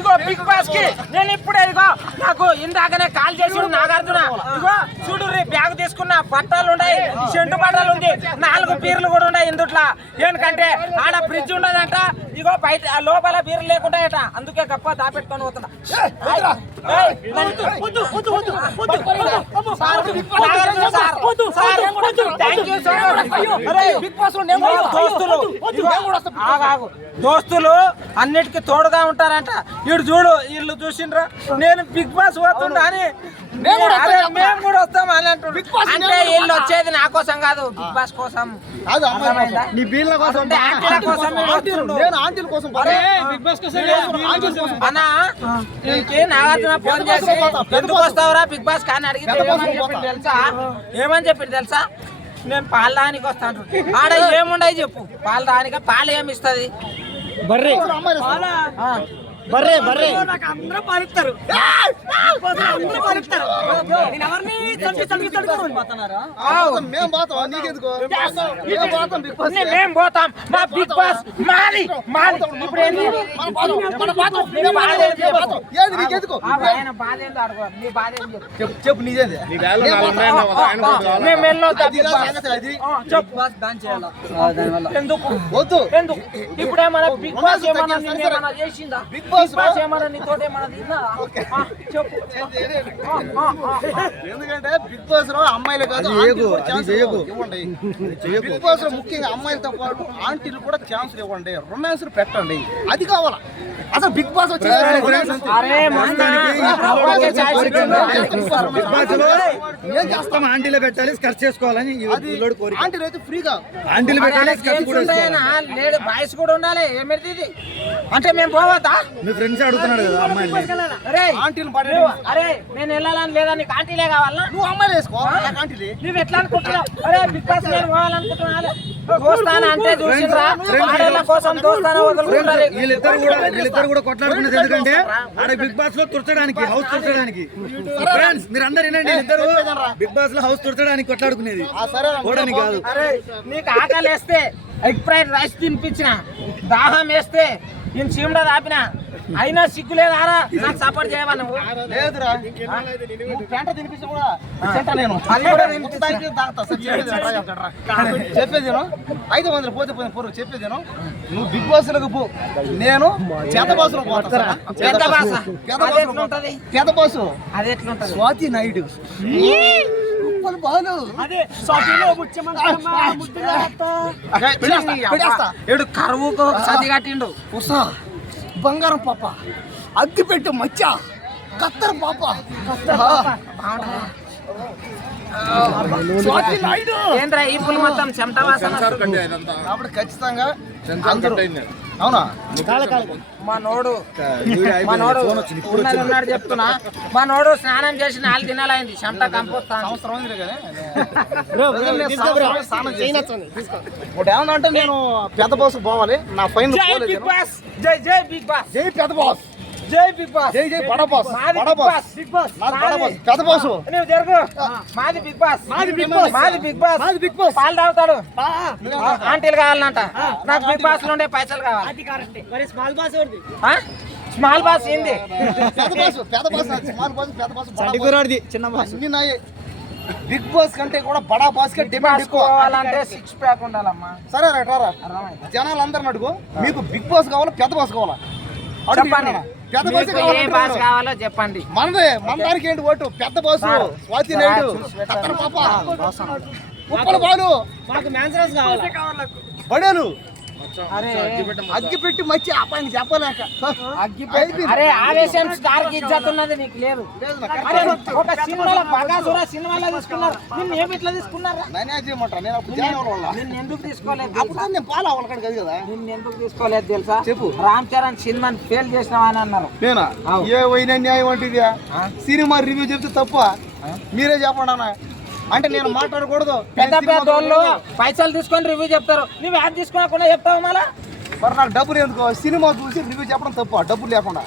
ఇగో big బాస్కి నేను ఇప్పుడే ఇగో నాకు ఇందాకనే కాల్ చేసి నాగార్జున. ఇగో చూడు రే బ్యాగ్ తీసుకున్న బట్టలు ఉన్నాయి చెంటు బట్టలు ఉంది నాలుగు బీర్లు కూడా ఉన్నాయి ఇందుట్లో. ఎందుకంటే ఆడ ఫ్రిడ్జ్ ఉండదంట. బయట ఆ లోపల బీర్లు లేకుంటాయట అందుకే గప్ప దాపెట్టుకొని పోతున్నా. దోస్తులు అన్నిటికీ తోడుగా ఉంటారంట. వీడు చూడు వీళ్ళు చూసిండ్రా. నేను బిగ్ బాస్ పోతుండా అని. మేము కూడా వస్తాం అని అంటే వీళ్ళు వచ్చేది నా కోసం కాదు బిగ్ బాస్ కోసం. కోసం. కోసం నాగార్జున ఫోన్ చేసి ఎందుకు వస్తావురా బిగ్ బాస్ కానీ. చెప్పింది తెలుసా? ఏమని చెప్పింది తెలుసా? నేను పాలు దానికి వస్తాను ఆడ ఏముండయి చెప్పు. పాలు దానిక పాలు ఏమి ఇస్తుంది? బర్రే. బర్రే బర్రే. అందరూ పలుకుతారు అందరూ పలుకుతారు నేను ఎవరిని చంపి చంపి చంపుతారు ఆ, మేము పోతాం. మా బిగ్ బాస్ మాది మాది ఇప్పుడు చెప్పు. నీదేది. మేము వెళ్ళొద్దాం ఎందుకు? వద్దు. ఎందుకు ఇప్పుడు ఏమన్నా బిగ్ బాస్ ఏమన్నా చేసిందా? బిగ్ ఆ, ఆ, ఆ. ఎందుకంటే బిగ్ బాస్లో అమ్మాయిలు కాదు ఇవ్వండి బిగ్ బాస్లో ముఖ్యంగా అమ్మాయిలతో పాటు ఆంటీలు కూడా ఛాన్స్ ఇవ్వండి. రొమాన్స్ పెట్టండి. అది కావాలా? అసలు బిగ్ బాస్ ఏం చేస్తాం? ఆంటీలో పెట్టాలి ఖర్చు చేసుకోవాలని ఆంటీలు అయితే ఫ్రీగా. ఆంటీలు పెట్టాలి బాయ్స్ కూడా ఉండాలి. ఏమిటి ఇది? అంటే మేము పోవద్దా? మీ ఫ్రెండ్స్ అడుగుతున్నాడు కదా అమ్మాయిని. అరే ఆంటీలు పడే నువ్వు- అరే నేను వెళ్ళాలని లేదా? నీకు ఆంటీలే కావాలా? నువ్వు అమ్మాయిలు వేసుకో. నువ్వు ఎట్లా అనుకుంటున్నావు? అరే బిగ్ బాస్ నేను పోవాలనుకుంటున్నా దోస్తానా అంటే చూసిండ్రా ఆడేళ్ళ కోసం దోస్తానా వదులుకుంటారు వీళ్ళిద్దరు కూడా వీళ్ళిద్దరు కూడా ఎందుకంటే ఆడ బిగ్ బాస్లో తుడచడానికి హౌస్ తుడచడానికి. ఫ్రెండ్స్ మీరు అందరు వినండి ఇద్దరు బిగ్ బాస్లో హౌస్ తుడచడానికి కొట్లాడుకునేది. పోవడానికి కాదు. నీకు ఆకలి వేస్తే ఎగ్ ఫ్రైడ్ రైస్ తినిపించిన దాహం వేస్తే నేను చీమడ దాపిన అయినా సిగ్గు లేదారా నాకు సపోర్ట్ చేయవా నువ్వు? లేదురా. నువ్వు పెంట తినిపించు కూడా. తింటా నేను. అది కూడా తినిపిస్తా. తాగితే తాగుతా. సరే, చెప్పేది ఐదు వందలు పోతే పోయిన పూర్వం చెప్పేది నువ్వు బిగ్ బాస్లకు పో. నేను చేత బాస్లో పోతా పెద్ద బాస. పెద్ద అది బాస్ ఎట్లుంటది? పెద్ద బాసు. అది ఎట్లుంటది? స్వాతి నాయుడు. బాలు. అదే. ఏడు కరువుకు సది కట్టిండు. ఉసా బంగారం పాప. అగ్గి పెట్టు మచ్చ. కత్తర్ పాప. ఏంద్రా ఈ పుల్ మొత్తం చెమట వాసన కాబట్టి ఖచ్చితంగా అందరూ అవునా? మా నోడు మా నోడు ఉన్నది ఉన్నాడు చెప్తున్నా. మా నోడు స్నానం చేసి నాలుగు దినాలైంది చెమట కంపోస్తాను. నేను పెద్ద బాస్ పోవాలి నా ఫైన్ జై బిగ్ బాస్ జై జై బిగ్ బాస్. జై పెద్ద బాస్ జై బిగ్ బాస్. జై జై బడ బాస్ మాది బడ big boss. Boss big boss. నాది బడ బాస్ పెద్ద బాస్. నువ్వు జరుగు. మాది బిగ్ బాస్. మాది బిగ్ బాస్. మాది బిగ్ బాస్. మాది బిగ్ బాస్. పాలు తాగుతాడు. ఆంటీలు కావాలంట. నాకు బిగ్ బాస్లో ఉండే పైసలు కావాలి. అది కరెక్ట్ మరి స్మాల్ బాస్ ఎవరిది? స్మాల్ బాస్ ఏంది? పెద్ద బాస్ పెద్ద బాస్ నాది. స్మాల్ బాస్ పెద్ద బాస్ బడా బాస్. చంటిగురాడిది చిన్న బాస్. అన్ని నాయే. బిగ్ బాస్ కంటే కూడా బడా బాస్కి డిమాండ్ ఎక్కువ. కావాలంటే సిక్స్ ప్యాక్ ఉండాలమ్మా. సరే రా రారా అర్థమైందా? జనాలు అందరిని అడుగు. మీకు బిగ్ బాస్ కావాలా పెద్ద బాస్ కావాలా? అడుగు చెప్పండి? పెద్ద బాస్ మీకు ఏ బాస్ కావాలో చెప్పండి. మనదే మన దానికి ఏంటి ఓటు? పెద్ద బాస్ సార్, స్వాతి నాయుడు పాప. ఉప్పల బాలు. కావాలి? బడేలు. అగ్గి పెట్టి మచ్చి. అబ్బాయిని చెప్పలేక. అగ్గి అరే ఆవేశం స్టార్కి నీకు లేదు. ఒక సినిమాలో బగాసురా సినిమాలో తీసుకున్నారు. నిన్ను ఏమి ఇట్లా తీసుకున్నారా? నేనే చేయమంటా నిన్ను ఎందుకు తీసుకోలేదు అప్పుడు? నేను పాలు అవ్వాలి కదా. కదా నిన్ను ఎందుకు తీసుకోలేదు తెలుసా? చెప్పు. రామ్ చరణ్ సినిమాని ఫెయిల్ చేసినావా అని అన్నారు. నేనా. ఏ పోయిన న్యాయం అంటే? సినిమా రివ్యూ చెప్తే తప్ప మీరే చెప్పండి అన్న. అంటే నేను మాట్లాడకూడదు. పెద్ద పెద్ద వాళ్ళు. పైసలు తీసుకొని రివ్యూ చెప్తారు. నువ్వు యాడ్ తీసుకోకుండా చెప్తావు మళ్ళా? మరి నాకు డబ్బులు ఎందుకు? సినిమా చూసి రివ్యూ చెప్పడం తప్పు డబ్బులు లేకుండా?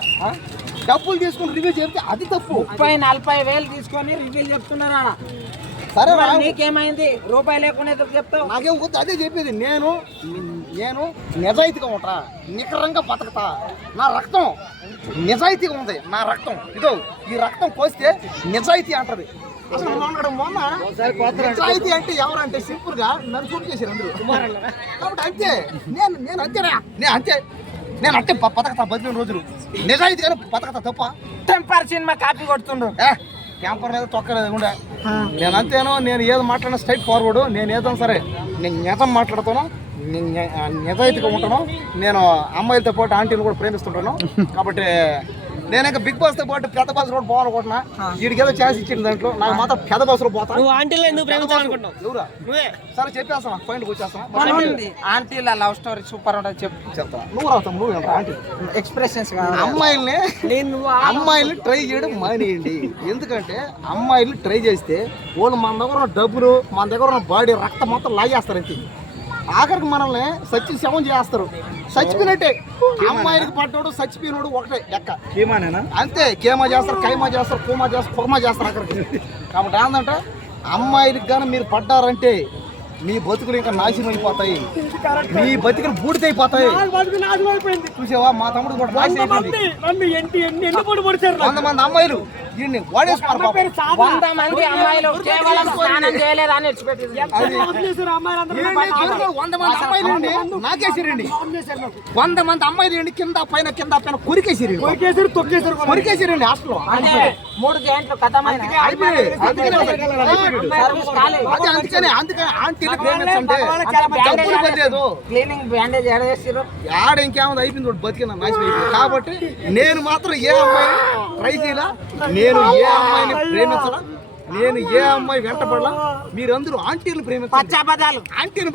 డబ్బులు తీసుకుని రివ్యూ చెప్తే అది తప్పు. ముప్పై నలభై వేలు తీసుకొని రివ్యూ చెప్తున్నారు సరే నీకేమైంది? రూపాయి లేకుండా చెప్తావు? నాకేం అదే చెప్పేది నేను. నేను నిజాయితీగా ఉంటా నికరంగా బతకతా. నా రక్తం నిజాయితీగా ఉంది నా రక్తం. ఇదో ఈ రక్తం కోస్తే నిజాయితీ అంటది. అసలు మొన్నడు మొన్న నిజాయితీ అంటే ఎవరంటే సింపుల్గా నన్ను షూట్ చేశారు అందరూ. కాబట్టి అంతే నేను నేను అంతేనా? నేను అంతే. నేను అంటే బతకతా బతికిన రోజులు. నిజాయితీగానే బతకతా తప్ప. టెంపర్ సినిమా కాపీ కొడుతుండ్రు క్యాంపర్ లేదు తొక్కలేదు కూడా నేను అంతేనో నేను ఏది మాట్లాడినా స్ట్రైట్ ఫార్వర్డ్ నేను ఏదో సరే నేను నిజం మాట్లాడుతాను. నిజాయితీగా ఉంటాను నేను అమ్మాయిలతో పాటు ఆంటీని కూడా ప్రేమిస్తుంటాను. కాబట్టి నేను ఇంకా బిగ్ బాస్తో పాటు పెద్ద బాస్ కూడా పోవాలనుకుంటున్నా. వీడికి ఏదో ఛాన్స్ ఇచ్చింది దాంట్లో. నాకు మాత్రం పెద్ద బాస్లో పోతా. నువ్వు ఆంటీలో ఎందుకు ప్రేమించాలనుకుంటున్నావు? ఎవరా నువ్వే. సరే చెప్పేస్తాను. పాయింట్కి వచ్చేస్తాను. ఆంటీల లవ్ స్టోరీ సూపర్ ఉంటుంది చెప్పు. చెప్తా. నువ్వు రాస్తావు నువ్వు ఆంటీ? ఎక్స్ప్రెషన్స్ అమ్మాయిల్ని అమ్మాయిల్ని ట్రై చేయడం మానేయండి. ఎందుకంటే అమ్మాయిల్ని ట్రై చేస్తే వాళ్ళు మన దగ్గర ఉన్న డబ్బులు మన దగ్గర ఉన్న బాడీ రక్తం మొత్తం లాగేస్తారు అంతే. ఆఖరికి మనల్ని సచ్చి శవం చేస్తారు. చచ్చిపోయినట్టే అమ్మాయిలకి పడ్డాడు చచ్చిపోయినాడు ఒకటే లెక్క. ఏమానేనా అంతే కేమా చేస్తారు కైమా చేస్తారు కూమా చేస్తారు కుర్మా చేస్తారు అక్కడికి కాబట్టి ఏంటంటే అమ్మాయిలకు కానీ మీరు పడ్డారంటే మీ బతుకులు ఇంకా నాశనం అయిపోతాయి. మీ బతుకులు బూడిదైపోతాయి అయిపోయింది చూసావా? మా తమ్ముడు కూడా నాశనం వంద మంది అమ్మాయిలు వీడిని వాడేసుకున్నారు. వంద మంది అమ్మాయిలు కేవలం స్నానం చేయలేదని వంద మంది అమ్మాయిలు అండి నాకేసిరండి. వంద మంది అమ్మాయిలు కింద పైన కింద పైన కొరికేసిరండి. కొరికేసారు తొక్కేసారు కొరికేసిరండి హాస్టల్లో. అంటే మూడు గంటలు కథమైన అయిపోయి అందుకనే అందుకనే అందుకనే క్లీనింగ్ బ్యాండేజ్ ఎడవేసిర్రు ఆడ ఇంకేమైంది? అయిపోయింది చూడు బతికిన నాశనం అయిపోయింది కాబట్టి నేను మాత్రం ఏ అమ్మాయి ట్రై చేయాల నేను ఏ అమ్మాయిని ప్రేమించలా నేను ఏ అమ్మాయి వెంటపడలా మీరందరూ ఆంటీలు పచ్చాబదాలు ఆంటీని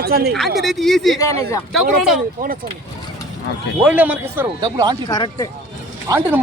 వచ్చింది ఆంటీని అయితే ఈజీ డబ్బులు ఓల్డే మనకి ఇస్తారు డబ్బులు ఆంటీ. కరెక్టే. ఆంటీని